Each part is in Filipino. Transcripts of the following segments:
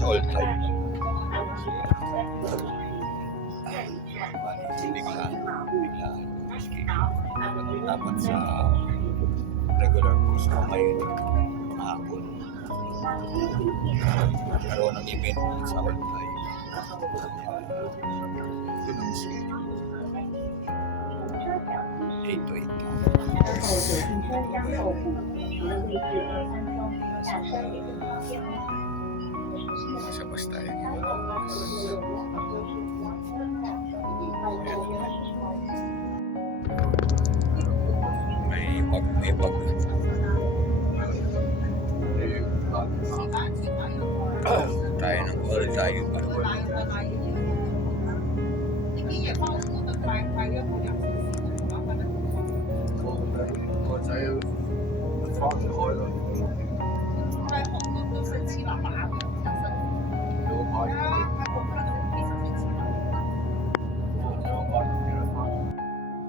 sa all time. Biglaan schedule. Dapat sa regular course ko ngayon hapon. Nagkaroon ng event sa all time. Yun ang schedule. 8 to 8. Nasa bus tayo. May pag tayo ng all tayo ba?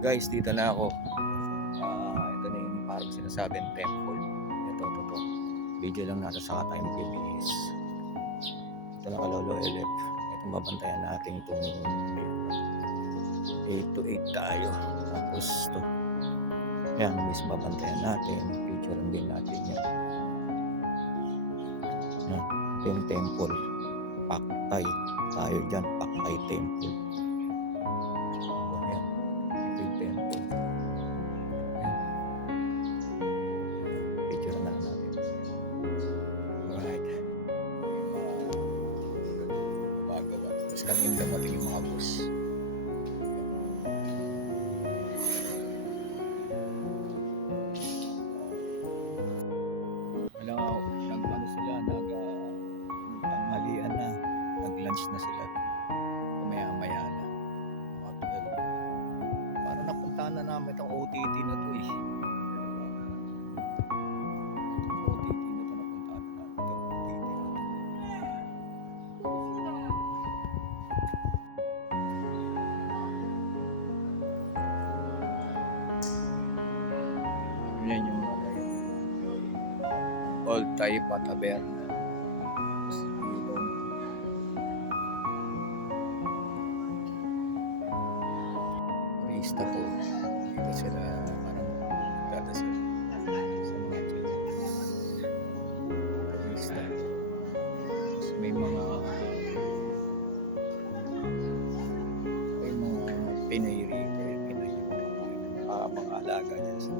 Guys, dito na ako. Ito na yung parang sinasabing temple. Ito. Video lang natin sa tayo magbibihis. Ito na kalolo elef. Ito mabantayan natin itong 8 to 8 tayo. Tapos ito. Yan, mismo babantayan natin. Picture din natin yan. Yan. Ito yung temple. Paktay. Tayo dyan. Paktay temple. Yan. Ito yung temple. Yan. Picture na natin. Alright. Magawa. Tapos kanina dapating yung mga boss. Nag-ano sila, nag-tanghalian na, nag-lunch na sila, kumaya-maya na, mga 12. Parang napuntahan na namin itong OTT na to eh. OTT na to, napuntahan na namin itong OTT na to. Yan yung Old Taipa Taberna. Turista to. Dito sila parang dadasal sa mga turista. May mga Pinay rito. Pinay yung mga alaga dyan sa